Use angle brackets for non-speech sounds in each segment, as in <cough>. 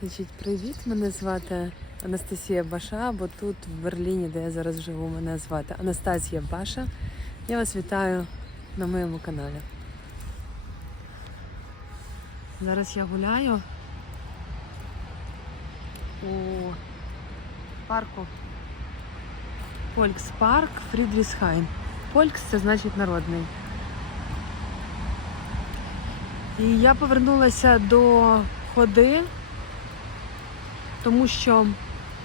Значить, привіт, мене звати Анастасія Баша, бо тут в Берліні, де я зараз живу, мене звати Анастасія Баша. Я вас вітаю на моєму каналі. Зараз я гуляю у парку Фолькспарк Фрідрісхайн. Фолькс це значить народний. І я повернулася до ходи, тому що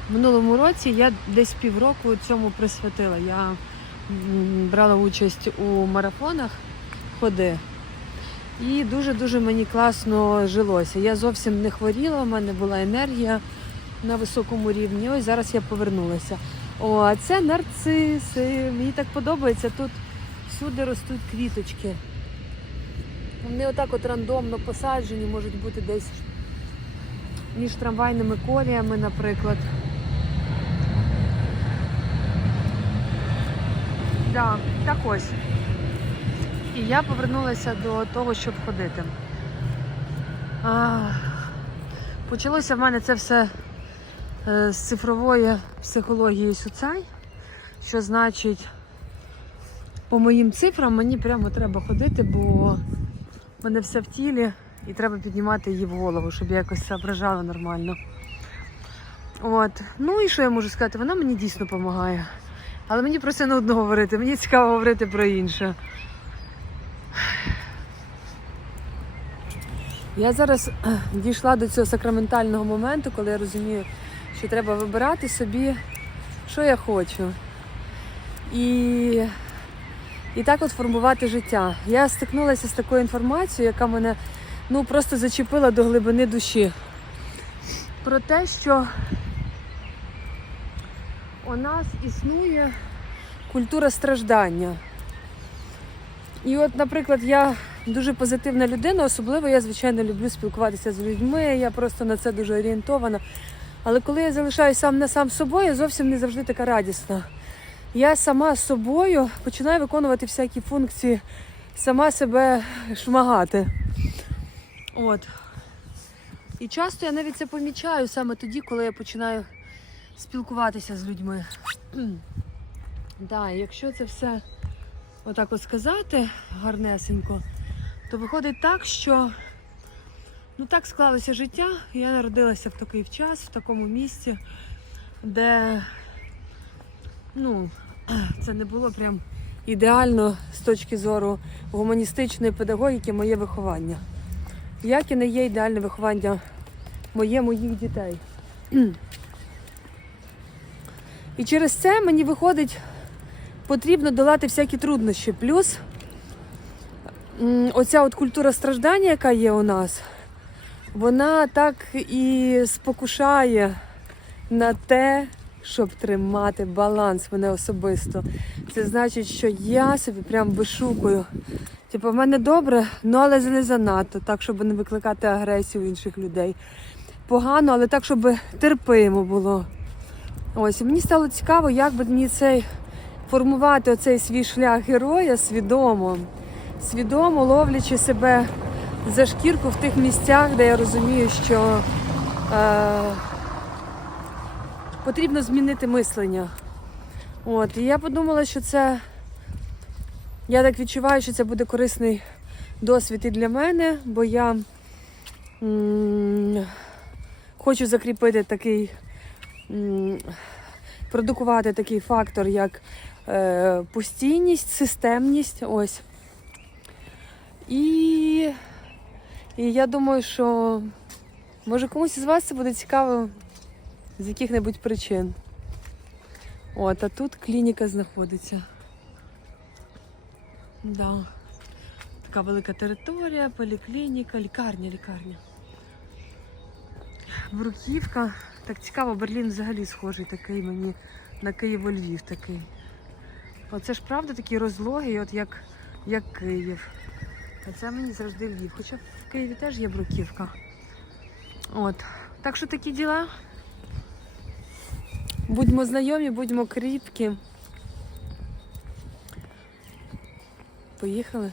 в минулому році я десь півроку цьому присвятила. Я брала участь у марафонах ходи. І дуже-дуже мені класно жилося. Я зовсім не хворіла, в мене була енергія на високому рівні. Ось зараз я повернулася. О, а це нарциси. Мені так подобається. Тут всюди ростуть квіточки. Вони отак от рандомно посаджені, можуть бути десь між трамвайними коліями, наприклад. Да, так ось. І я повернулася до того, щоб ходити. А, почалося в мене це все е, з цифрової психології Суцай, що значить, по моїм цифрам мені прямо треба ходити, бо в мене все в тілі і треба піднімати її в голову, щоб якось соображала нормально. От. Ну і що я можу сказати? Вона мені дійсно допомагає. Але мені про це нудно говорити, мені цікаво говорити про інше. Я зараз е, дійшла до цього сакраментального моменту, коли я розумію, що треба вибирати собі, що я хочу. І, і так от формувати життя. Я стикнулася з такою інформацією, яка мене ну, просто зачепила до глибини душі. Про те, що у нас існує культура страждання. І от, наприклад, я дуже позитивна людина, особливо я, звичайно, люблю спілкуватися з людьми, я просто на це дуже орієнтована. Але коли я залишаюся сам на сам собою, я зовсім не завжди така радісна. Я сама собою починаю виконувати всякі функції, сама себе шмагати. От. І часто я навіть це помічаю саме тоді, коли я починаю спілкуватися з людьми. <clears throat> да, якщо це все отак от сказати гарнесенько, то виходить так, що ну так склалося життя. Я народилася в такий час, в такому місці, де ну, <clears throat> це не було прям ідеально з точки зору гуманістичної педагогіки моє виховання. Як і не є ідеальне виховання моє моїх дітей. І через це мені виходить, потрібно долати всякі труднощі. Плюс оця от культура страждання, яка є у нас, вона так і спокушає на те, щоб тримати баланс мене особисто. Це значить, що я собі прям вишукую. Типу, в мене добре, ну але не занадто, так, щоб не викликати агресію у інших людей. Погано, але так, щоб терпимо було. Ось, і мені стало цікаво, як би мені цей формувати оцей свій шлях героя свідомо, свідомо ловлячи себе за шкірку в тих місцях, де я розумію, що е, потрібно змінити мислення. От, і я подумала, що це. Я так відчуваю, що це буде корисний досвід і для мене, бо я м, хочу закріпити такий, м, продукувати такий фактор, як е, постійність, системність. Ось. І, і я думаю, що може комусь із вас це буде цікаво з яких-небудь причин. От, а тут клініка знаходиться. Да. Така велика територія, поліклініка, лікарня, лікарня. Бруківка. Так цікаво, Берлін взагалі схожий такий мені на Києво-Львів такий. Оце ж правда такий розлогий, от як, як Київ. А це мені завжди Львів. Хоча в Києві теж є бруківка. От. Так що такі діла. Будьмо знайомі, будьмо кріпкі. Поїхали.